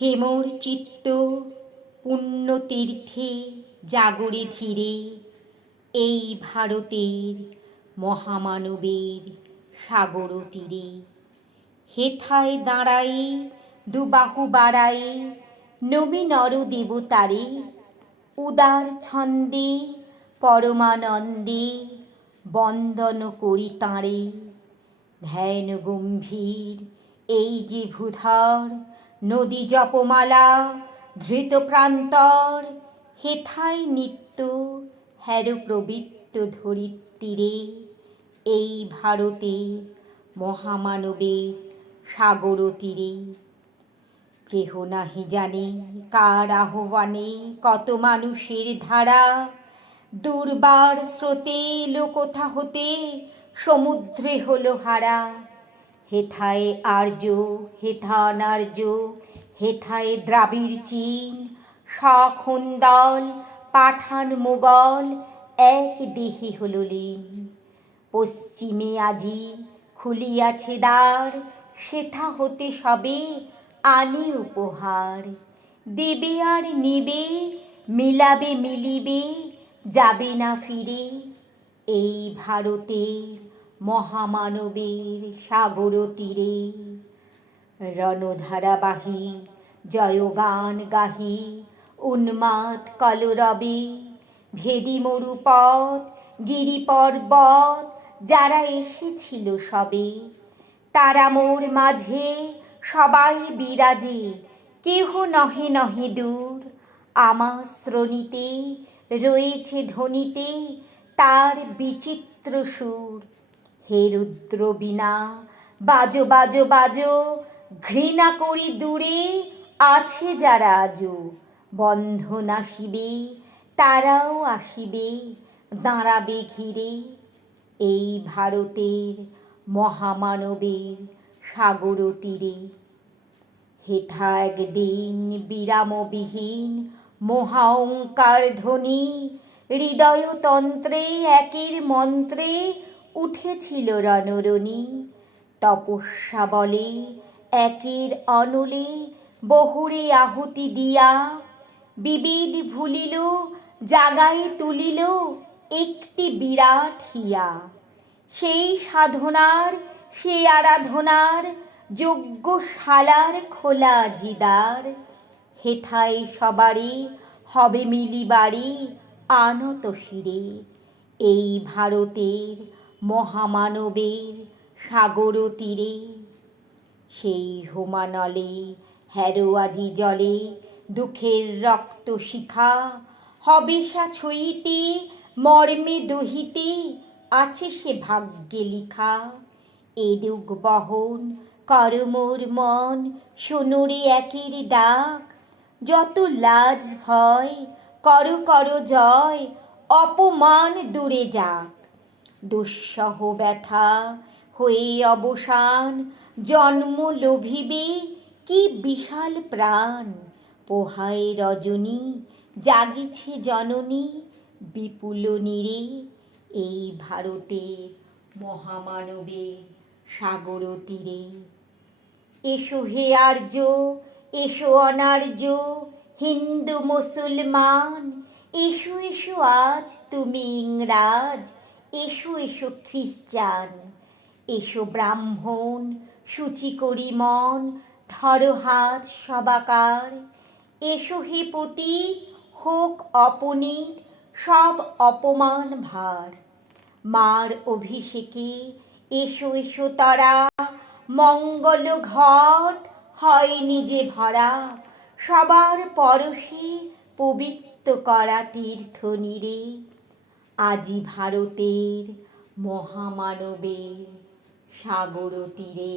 হেমর চিত্ত, পুণ্যতীর্থে জাগরে ধীরে, এই ভারতের মহামানবের সাগর তীরে। হেথায় দাঁড়াই দুবাহু বাড়াই নবী নর দেবতারে, উদার ছন্দে, পরমানন্দে বন্দন করি তাঁরে। ধ্যান গম্ভীর এই যে ভূধর নদী জপমালা, ধৃত প্রান্তর, হেথায় নিত্য হ্যারো প্রবৃত্ত ধরিত্রীরে। এই ভারতে মহামানবের সাগর তীরে। কেহ নাহি জানে কার আহ্বানে কত মানুষের ধারা। দুর্বার স্রোতে লোকথা হতে সমুদ্রে হলো হারা। হেথায় আর্য হেথানার্য হেথায় দ্রাবিড় চীন সখুন্দল পাঠান মোগল, এক দেহে হলো পশ্চিমে আজি খুলিয়াছে দ্বার, সেথা হতে সবে আনি উপহার। দেবে আর নিবে, মিলাবে মিলিবে, যাবে না ফিরে এই ভারতের মহামানবের সাগর তীরে। রণধারাবাহী জয়গান গাহি, উন্মাদ কলরবে। ভেদি মরুপথ গিরি পর্বত যারা এসেছিল সবে। তারা মোর মাঝে, সবাই বিরাজে। কেহ নহে নহে দূর, আমার শ্রণীতে রয়েছে ধ্বনিতে তার বিচিত্র সুর। হে রুদ্র বিনা বাজো বাজো বাজো, ঘৃণা করি দূরে, আছে যারা আজও বন্ধন আসিবে তারাও আসিবে, দাঁড়াবে ঘিরে। এই ভারতের মহামানবের সাগর তীরে। হেথা একদিন বিরামবিহীন মহাঙ্কার ধ্বনি, হৃদয়তন্ত্রে একের মন্ত্রে উঠেছিল রণরণী। তপস্যা বলে, একের অনলে বহুরে আহুতি দিয়া। বিবিধ ভুলিল, জাগায় তুলিল একটি বিরাট হিয়া। সেই সাধনার সে আরাধনার, যজ্ঞশালার খোলা জিদার। হেথায় সবারে হবে মিলিবাড়ি আনত শিরে। এই ভারতের মহামানবের সাগর তীরে। সেই হোমানলে হ্যারো আজি জলে দুঃখের রক্ত শিখা। হবেশা ছইতে, মর্মে দহিতে আছে সে ভাগ্যে লিখা। এদুক বহন করমোর মন সোনরে একের ডাক। যত লাজ ভয় কর কর জয়, অপমান দূরে যাক। দুঃসহ ব্যথা হয়ে অবসান, জন্ম লোভিবে, কি বিশাল প্রাণ। পোহায় রজনী, জাগিছে জননী, বিপুল নীরে, এই ভারতে মহামানবের সাগর তীরে। এসো হে আর্য, এসো অনার্য, হিন্দু মুসলমান, এসো এসো আজ তুমি ইংরাজ। এসো এসো খ্রিস্টান, এসো ব্রাহ্মণ, সূচি করি মন, ধরো হাত সবাকার। এসো হে পতি হোক অপনীত, সব অপমান ভার। মার অভিষেকে এসো এসো তারা, মঙ্গল ঘট হয় নিজে ভরা। সবার পরশে পবিত্র করা তীর্থ নীরে। আজি ভারতের মহামানবের সাগর তীরে।